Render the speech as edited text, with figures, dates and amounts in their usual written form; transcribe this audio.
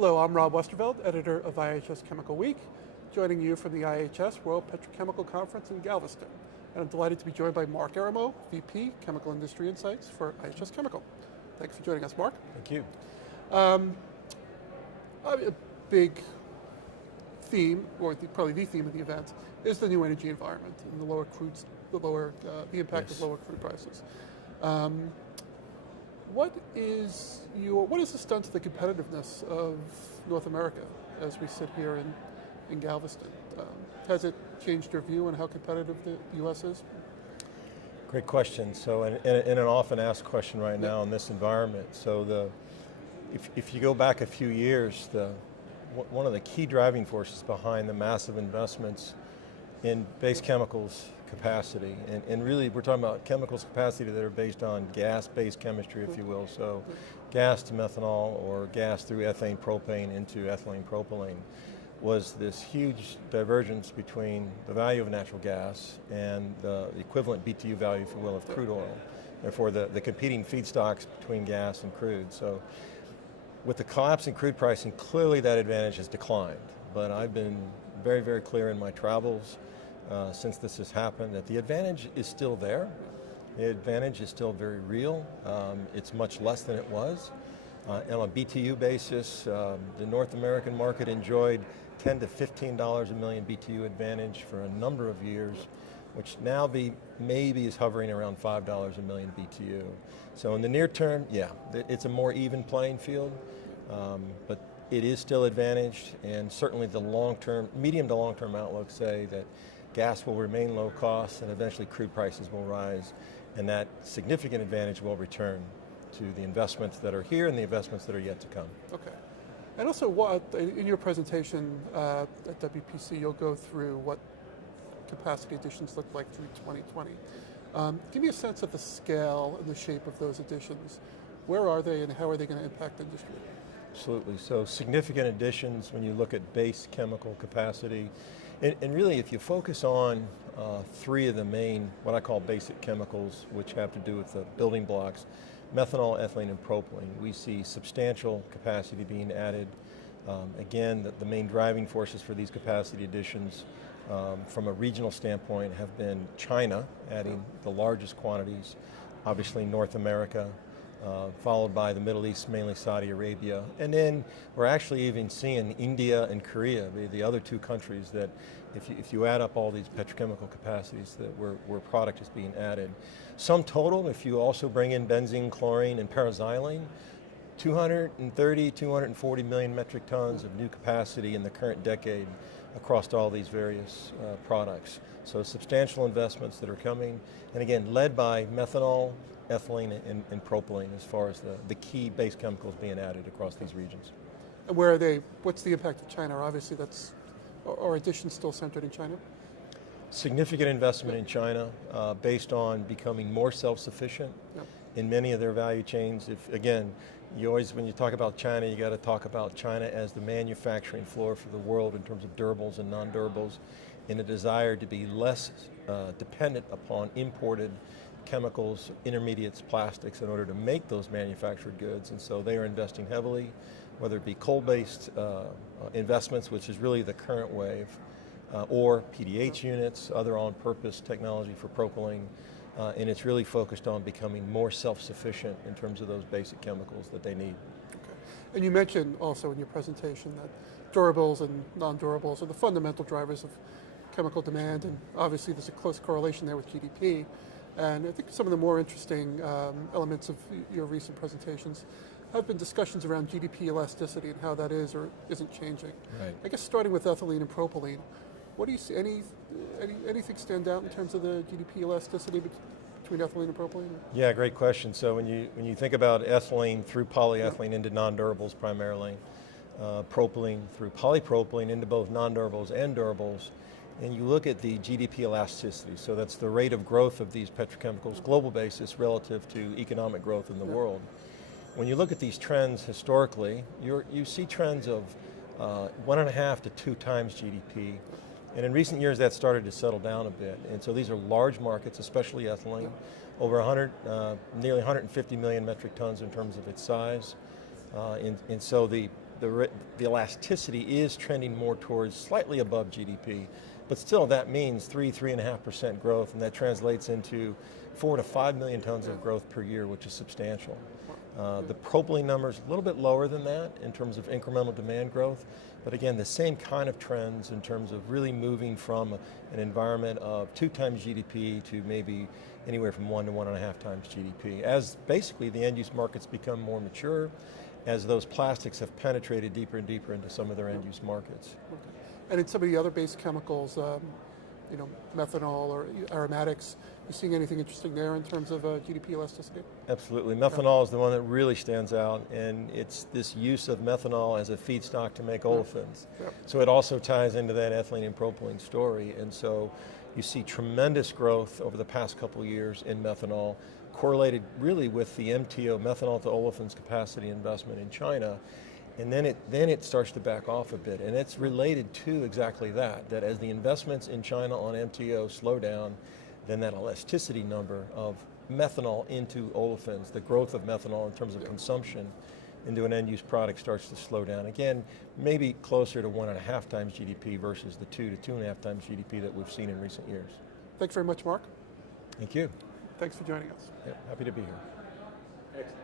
Hello, I'm Rob Westerveld, editor of IHS Chemical Week, joining you from the IHS World Petrochemical Conference in Galveston. And I'm delighted to be joined by Mark Eramo, VP, Chemical Industry Insights for IHS Chemical. Thanks for joining us, Mark. Thank you. A big theme, or probably the theme of the event, is the new energy environment and the impact of lower crude prices. What is the stunt to the competitiveness of North America as we sit here in Galveston? Has it changed your view on how competitive the U.S. is? Great question. So, in an often asked question right now in this environment. So, if you go back a few years, one of the key driving forces behind the massive investments in base chemicals capacity, and really we're talking about chemicals capacity that are based on gas-based chemistry, if you will, so gas to methanol or gas through ethane propane into ethylene propylene, was this huge divergence between the value of natural gas and the equivalent BTU value, if you will, of crude oil. Therefore the competing feedstocks between gas and crude. So with the collapse in crude pricing, clearly that advantage has declined, but I've been very, very clear in my travels since this has happened that the advantage is still there. The advantage is still very real. It's much less than it was. And on a BTU basis, the North American market enjoyed $10 to $15 a million BTU advantage for a number of years, which now maybe is hovering around $5 a million BTU. So in the near term, yeah, it's a more even playing field, but it is still advantaged, and certainly the long-term, medium to long-term outlooks say that gas will remain low cost and eventually crude prices will rise, and that significant advantage will return to the investments that are here and the investments that are yet to come. Okay. And also, in your presentation at WPC, you'll go through what capacity additions look like through 2020. Give me a sense of the scale and the shape of those additions. Where are they and how are they going to impact industry? Absolutely, so significant additions when you look at base chemical capacity. And really, if you focus on three of the main, what I call basic chemicals, which have to do with the building blocks, methanol, ethylene, and propylene, we see substantial capacity being added. Again, the main driving forces for these capacity additions from a regional standpoint have been China, adding the largest quantities, obviously North America, followed by the Middle East, mainly Saudi Arabia. And then we're actually even seeing India and Korea be the other two countries that if you add up all these petrochemical capacities that where product is being added. Sum total, if you also bring in benzene, chlorine, and paraxylene, 230, 240 million metric tons of new capacity in the current decade across all these various products. So substantial investments that are coming, and again, led by methanol, ethylene, and propylene as far as the key base chemicals being added across these regions. And where are they? What's the impact of China? Obviously are additions still centered in China? Significant investment in China based on becoming more self-sufficient in many of their value chains. Again, you always, when you talk about China, you got to talk about China as the manufacturing floor for the world in terms of durables and non-durables, in a desire to be less dependent upon imported chemicals, intermediates, plastics in order to make those manufactured goods. And so they are investing heavily, whether it be coal-based investments, which is really the current wave, or PDH units, other on-purpose technology for propylene, and it's really focused on becoming more self-sufficient in terms of those basic chemicals that they need. Okay. And you mentioned also in your presentation that durables and non-durables are the fundamental drivers of chemical demand, and obviously there's a close correlation there with GDP. And I think some of the more interesting elements of your recent presentations have been discussions around GDP elasticity and how that is or isn't changing. Right. I guess starting with ethylene and propylene, what do you see, anything stand out in terms of the GDP elasticity between ethylene and propylene? Yeah, great question. So when you think about ethylene through polyethylene into non-durables primarily, propylene through polypropylene into both non-durables and durables, and you look at the GDP elasticity, so that's the rate of growth of these petrochemicals, global basis relative to economic growth in the world. When you look at these trends historically, you see trends of 1.5 to 2 times GDP, and in recent years that started to settle down a bit, and so these are large markets, especially ethylene, over nearly 150 million metric tons in terms of its size, and so the the elasticity is trending more towards slightly above GDP, but still that means 3.5% growth, and that translates into 4 to 5 million tons of growth per year, which is substantial. The propylene number's a little bit lower than that in terms of incremental demand growth, but again, the same kind of trends in terms of really moving from an environment of 2 times GDP to maybe anywhere from 1 to 1.5 times GDP. As basically the end use markets become more mature, as those plastics have penetrated deeper and deeper into some of their end use markets. Okay. And in some of the other base chemicals, methanol or aromatics, you seeing anything interesting there in terms of GDP elasticity? Absolutely, methanol is the one that really stands out, and it's this use of methanol as a feedstock to make olefins. Yep. So it also ties into that ethylene and propylene story, and so you see tremendous growth over the past couple of years in methanol, correlated really with the MTO, methanol to olefins capacity investment in China, and then it starts to back off a bit, and it's related to exactly that as the investments in China on MTO slow down, then that elasticity number of methanol into olefins, the growth of methanol in terms of consumption into an end-use product starts to slow down. Again, maybe closer to 1.5 times GDP versus the 2 to 2.5 times GDP that we've seen in recent years. Thanks very much, Mark. Thank you. Thanks for joining us. Yeah, happy to be here. Excellent.